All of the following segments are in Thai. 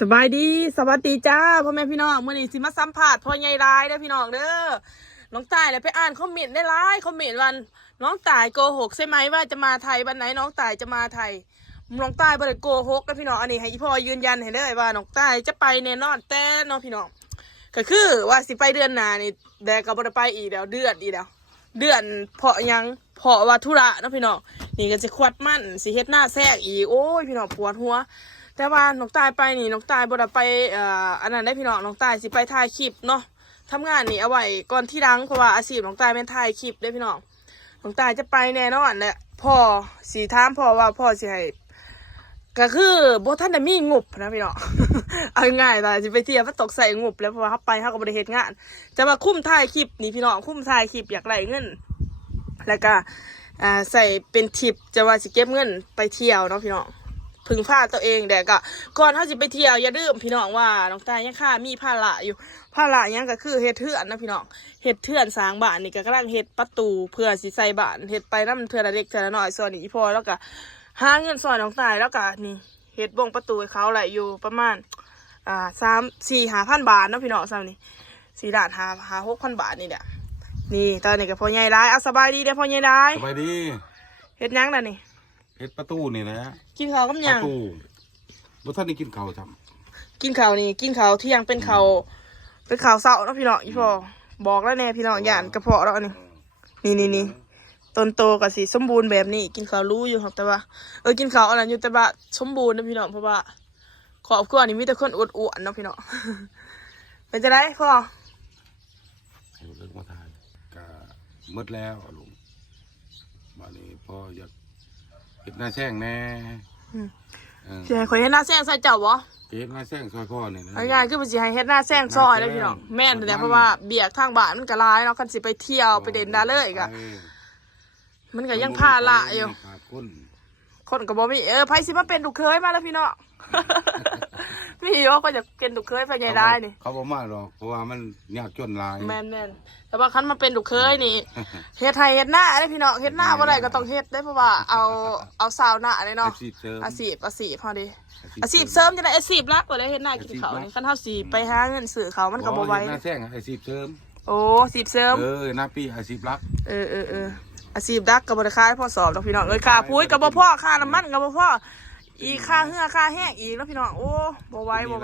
สบายดีสวัสดีจ้าพ่อแม่พี่น้องเมื่อนี้สิมาสัมผัสพ่อใหญ่รายได้พี่น้องเด้อน้องตายเลยไปอ่านคอมเมนต์ได้ร้ายคอมเมนต์วันน้องตายโกหกใช่ไหมว่าจะมาไทยวันไหนน้องตายจะมาไทยน้องตายบ่ได้โกหกนะพี่น้องอันนี้ให้พ่อยืนยันให้ได้ว่าน้องตายจะไปแน่นอนแต่น้องพี่น้องก็คือว่าสิไปเดือนหน้านี่แดกก็บ่ได้ไปอีกแล้วเดือนเพราะยังเพราะว่าธุระนะพี่น้องนี่ก็จะควัดมั่นสิเฮ็ดหน้าแทรกอีกโอ้ยพี่น้องปวดหัวแต่ว่าน้องตายไปนี่น้องตายบ่ได้ไปอันนั้นได้พี่น้องน้องตายสิไปถ่ายคลิปเนาะทำงานนี่เอาไว้ก่อนที่ดังเพราะว่าอาชีพน้องตายเป็นถ่ายคลิปได้พี่น้องน้องตายจะไปแน่นอนแหละพ่อสิถามพ่อว่าพ่อสิให้ก็คือบ่ทันได้มีงบนะพี่น้อง เอาง่ายๆตายสิไปเที่ยวมันตกใส่งบแล้วเพราะว่าเขาไปเขาก็บ่ได้เฮ็ดงานจะมาคุ้มถ่ายคลิปนี่พี่น้องคุ้มถ่ายคลิปอยากได้เงินแล้วก็ใส่เป็นทิปจะว่าสิเก็บเงินไปเที่ยวเนาะพี่น้องพึ่งพาตัวเองแต่ก็ก่อนเขาสิไปเที่ยวอย่าลืมพี่น้องว่าน้องตายยังค่ามีภาระอยู่ภาระยังก็คือเฮ็ดเทือนนะพี่น้องเฮ็ดเทือนสร้างบ้านนี่ก็กำลังเฮ็ดประตูเพื่อสิใส่บ้านเฮ็ดไปนำเทื่อละเล็กเทื่อละน้อยส่วนนี้พอแล้วก็หาเงินส่วนน้องตายแล้วก็นี่เฮ็ดบ่งประตูให้เขาไหลอยู่ประมาณ3-4-5,000 บาทเนาะพี่น้องซ้ำนี่4,500-6,000 บาทนี่แหละนี่ตอนนี้ก็พ่อใหญ่ร้ายเอาสบายดีเด้อพ่อใหญ่ร้ายสบายดีเฮ็ดยังน่ะนี่เฮ็ดประตูนี่นะกินข้าวกับหยังประตูบ่ทันได้กินข้าวจำกินข้าวนี่กินข้าวเที่ยงเป็นข้าวเช้าเนาะพี่น้องอีพ่อบอกแล้วแน่พี่น้องย่านกระเพาะแล้วนี่ต้นโตก็สิสมบูรณ์แบบนี้กินข้าวรู้อยู่ครับแต่ว่ากินข้าวอันนั้นอยู่แต่ว่าสมบูรณ์นะพี่น้องเพราะว่าครอบครัวนี่มีแต่คนอวดๆเนาะพี่น้อง เป็นจังได๋พ่อให้เลิกมาทานก็หมดแล้วลุงบัดนี้พ่ออยากเฮ็ดหน้าแช่งแน่สิให้ข่อยเฮ็ดหน้าแซงใส่เจ้าบ่เฮ็ดหน้าแช่งซอยพ่อนี่นะง่ายๆคือมันสิให้เฮ็ดหน้าแซงซอยเลยพี่น้องแม่นแต่เพราะว่าเบียกทางบ้านมันก็หลายเนาะคันสิไปเที่ยวไปเด่นดาเลยก็มันก็ยังพาละอยู่คนก็บ่มีไผสิมาเป็นลูกเคยมาแล้วพี่น้อง พี่โยก็จะเป็นลูกเคยไปใหญ่ได้นี่เขาบ่มาหรอกเพราะว่ามันยากจนหลายแม่นแต่ว่าคันมาเป็นลูกเคยนี่เฮ็ดไทยเฮ็ดหน้าได้พี่น้องเฮ็ดหน้าบ่ได้ก็ต้องเฮ็ดได้เพราะว่าเอาสาวหน้าได้เนาะอาชีพพอดีอาชีพเสริมจะได้อาชีพหลักก็ได้เฮ็ดหน้ากินข้าวนี่คันเฮาสิไปหาเงินซื้อเขามันก็บ่ไหวหน้าแช่งอาชีพเสริมโอ้อาชีพเสริมหน้าปีอาชีพหลักอาชีพดักก็บ่ได้ค่าพอสอบดอกพี่น้องค่าปุ๋ยก็บ่พอค่าน้ำมันก็บ่พออีค่าเหือค่าแห้งอีกแล้วพี่น้องโอ้บ่ไหวเพร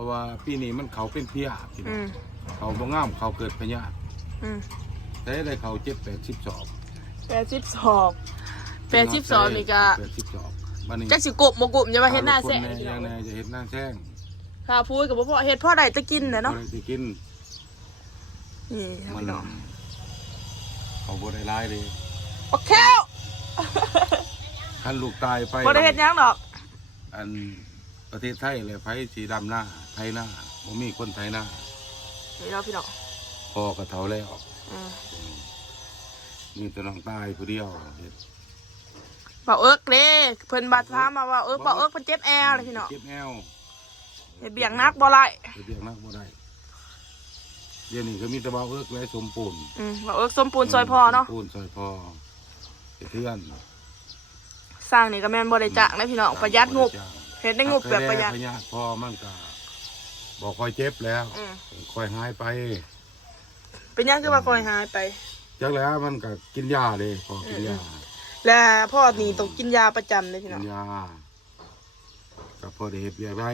าะว่าปีนี้มันเขาเป็นเพี้ยพี่น้องเขาบ่งามเขาเกิดพยาธิได้เขา80 สอบนี่ก็80 สอบจักสิกบบ่กบจะมาเฮ็ดหน้าแซงยังไงจะเฮ็ดหน้าแซงค่าปุ๋ยก็บ่พอเฮ็ดพอได้แต่กินน่ะเนาะได้กินนี่พี่น้องเขาบ่ได้หลายเลยโอเคคันลูกตายไปบ่ได้เฮ็ดหยังดอกอันประเทศไทยเลยไผสีดำหน้าไทยหน้าบ่มีคนไทยหน้านี่เนาะพี่น้องพ่อก็เฒ่าแล้วมีแต่น้องตายผู้เดียวเฮ็ดเด้เพิ่นบาดพามาว่าเบาเพิ่นเจ็บแอวเลยพี่น้องเจ็บแอวเฮ็ดเบียงนักบ่ได้เบียงนักบ่ได้เดี๋ยวนี้ก็มีแต่เบาและสมปูนเบาสมปูนซอยพ่อเนาะปูนซอยพ่อเพื่อนสร้างนี่ก็แม่นบ่ได้จ้างนะพี่น้องประหยัดงบเฮ็ดได้งบแบบประหยัดพอมันก็บอกคอยเจ็บแล้วคอยหายไปเป็นยังคือว่าคอยหายไปจักแล้วมันก็กินยาเลยพอกินยาแล้วพ่อนี่ต้องกินยาประจำเลยพี่น้องกินยากับพอได้เฮ็ดเวียกได้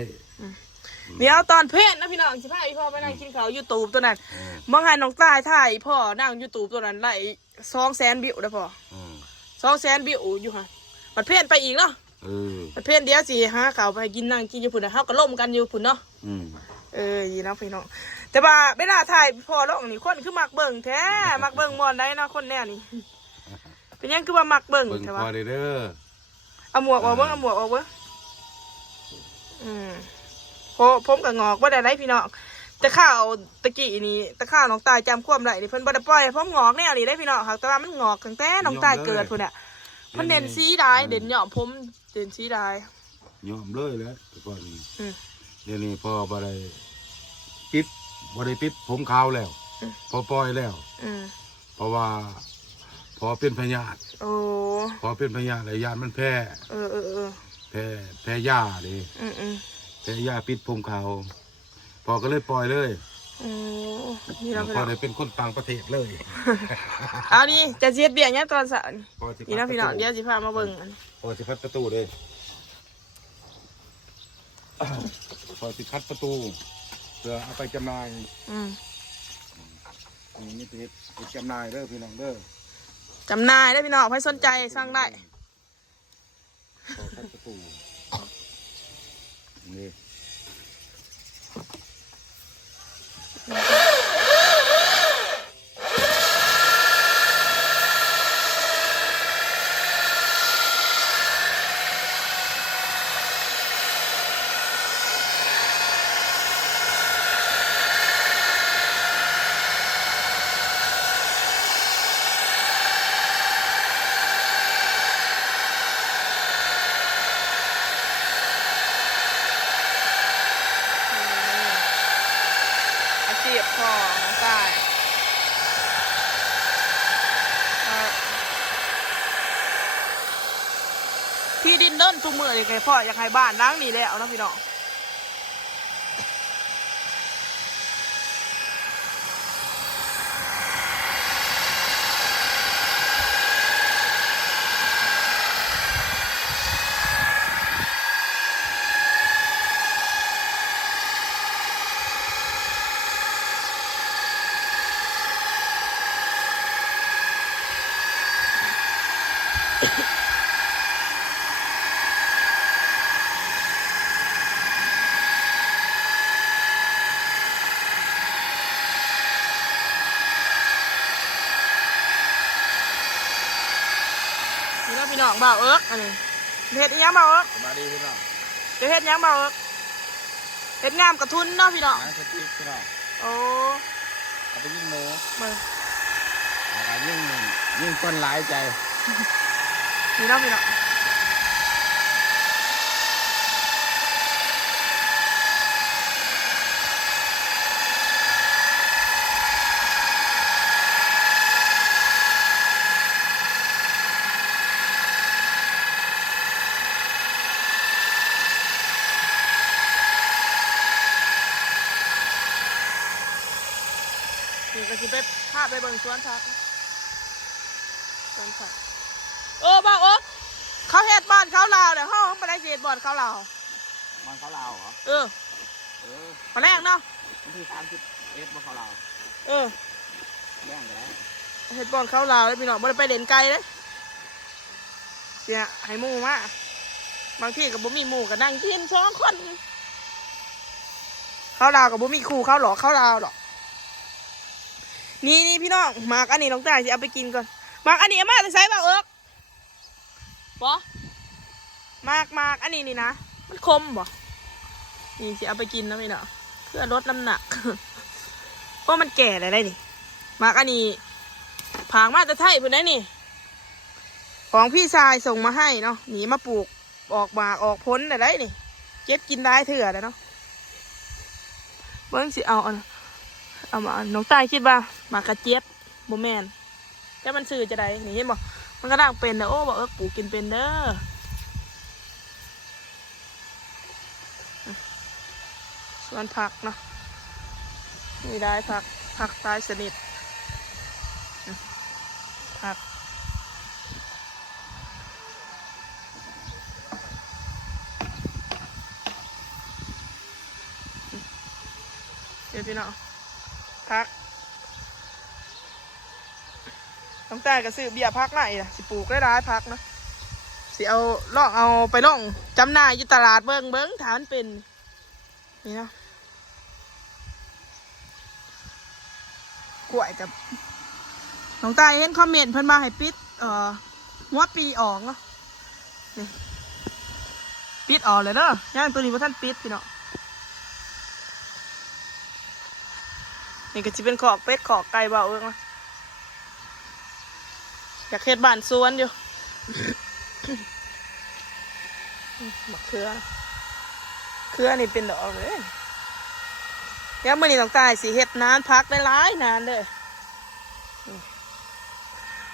เดี๋ยวตอนเพศนะพี่น้องสิพาอีพ่อไปนั่งกินข้าว YouTube ตัวนั้นเมื่อไงน้องตายถ่ายพ่อนั่ง YouTube ตัวนั้นได้200,000 วิวได้พ่อ200,000 วิวอยู่ค่ะมันเพศไปอีกเนาะมันเพศเดี๋ยวสิหาข้าวไปกินนั่งกินอยู่พุ่นนะเฮาก็ล่มกันอยู่พุ่นเนาะยีนะพี่น้องแต่ว่าเวลาถ่ายพ่อลงนี่คนคือมักเบิ่งแท้มักเบิ่งม่วนได้เนาะคนแน่นี่เป็นยังคือว่ามักเบิ่งแท้ว่าพอเด้อเอาหมวกออกเบิ่งผมกับงอกบ่ได้ไรพี่น้องแต่ข้าวตะกี้นี่แต่ข้าวน้องตายจำความได้นี่เพิ่นบ่ได้ปล่อยผมงอกแนวนี้ได้พี่น้องค่ะแต่ว่ามันงอกตั้งแต่น้องตายเกิดพุ่นน่ะมันเด่นสีได้เด่นหย่อมผมเด่นสีได้ยอมเลยแล้วแต่ก่อนเดี๋ยวนี้พอบ่ได้ติดผมขาวแล้วพอปล่อยแล้วเพราะว่าพอเป็นพยาธิพอเป็นพยาธิยานมันแพ้แพ้ยาดิ แต่ย่าปิดผมขาวพอก็เลยปล่อยเลย นี่เรา พอได้เป็นคนต่างประเทศเลย เอานี่จะเสียดเบี้ยเนี้ยตอนสาย พอสิ นี่นะพี่น้องเดี๋ยวสิพามาเบิ่งอัน พอสิพัดประตูเลยพอสิพัดประตูเพื่อเอาไปจำหน่าย นี่เป็นจำหน่ายเด้อพี่น้องเด้อ จำหน่ายได้พี่น้องใครสนใจสั่งได้ พอพัดประตูนี่ อาชีพพ่อน้องตายที่ดินเดินทุกมือเลยไงพ่ออยากให้บ้านล้างนี่แล้วนะพี่น้องนี่นะพี่น้องบ่าวเอิร์กอันนี้เฮ็ดอีหยังบ่าวเอิร์ก มาดีพี่น้อง จะเฮ็ดหยังบ่าวเอิร์กเฮ็ดงามกระทุนเนาะพี่น้อง งานสติ๊กพี่น้อง โอ้ เอาไปยิงหมู เบิ่ง เอาไปยิงคนหลายใจ นี่เนาะพี่น้องนี่ก็สิไปพาไปเบิ่งสวนผักสวนผักบ่าวเอิร์กเขาเฮ็ดบ่อนเขาลาวเดี๋ยวเฮาบ่ได้สิเฮ็ดบ่อนเขาลาว มันเขาลาวเหรอ เออ เออ มาแรกเนาะ วันที่31มันเขาลาว เออ แย่งกันแล้ว เฮ็ดบ่อนเขาลาวเลยพี่น้องบ่ได้ไปเล่นไกลเลยเสียให้หมู่มาบางทีก็บ่มีหมู่ก็นั่งกิน2 คนเขาลาวก็บ่มีครูเขาหรอกเขาลาวหรอกนี่พี่น้องหมากอันนี้น้องตายสิเอาไปกินก่อนหมากอันนี้เอามาจะใช้บ่าวเอิกบ่หมากอันนี้นี่นะมันคมบ่นี่สิเอาไปกินนะพี่น้องเพื่อลดน้ำหนัก เพราะมันแก่เลยได้นี่หมากอันนี้ผางมาจะไทยเพื่อนได้นี่ของพี่ชายส่งมาให้เนาะหนีมาปลูกออกหมากออกพ้นอะไรนี่เก็บกินได้เถื่อเลยเนาะเบิ้งสิเอามาน้องตายคิดว่าหมากกระเจี๊ยบโบแมนแต่มันสื่อจะได้นี่เห็นบ่มันก็ดังเป็นเด้อโอ้บอกปลูกกินเป็นเด้อส่วนผักเนาะนี่ได้ผักตายสนิทผักเดี๋ยวพี่น้องพักต้องแต่ก็ซื้อเบี้ยพักมาอีกสิปลูกได้ร้ายพักนะสิเอาล่องเอาไปล่องจำหน่ายอยู่ตลาดเบิ้งฐานเป็นนี่เนาะกล้วยกับน้องตายเห็นคอมเมนต์เพิ่นมาให้ปิดหัวปีออกเนาะนี่ปิดออกเลยเด้อย่างตัวนี้ว่าท่านปิดพี่เนาะนี่ก็จะเป็นขอกเป็ดขอกไก่เบาเองนะอยากเฮ็ดบ้านสวนอยู่ มะเขือนี่เป็นดอกเลยเดี๋ยวมื้อนี้ต้องตายสิเฮ็ดนานพักได้หลายนานเลย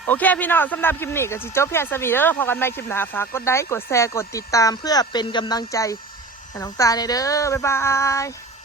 โอเคพี่น้องสำหรับคลิปนี้ก็สิจบเพียงสวีเด้อพอกันใหม่คลิปหน้าฝากกดไลค์กดแชร์กดติดตามเพื่อเป็นกำลังใจใ น้องตายเลยเด้อบ๊ายบาย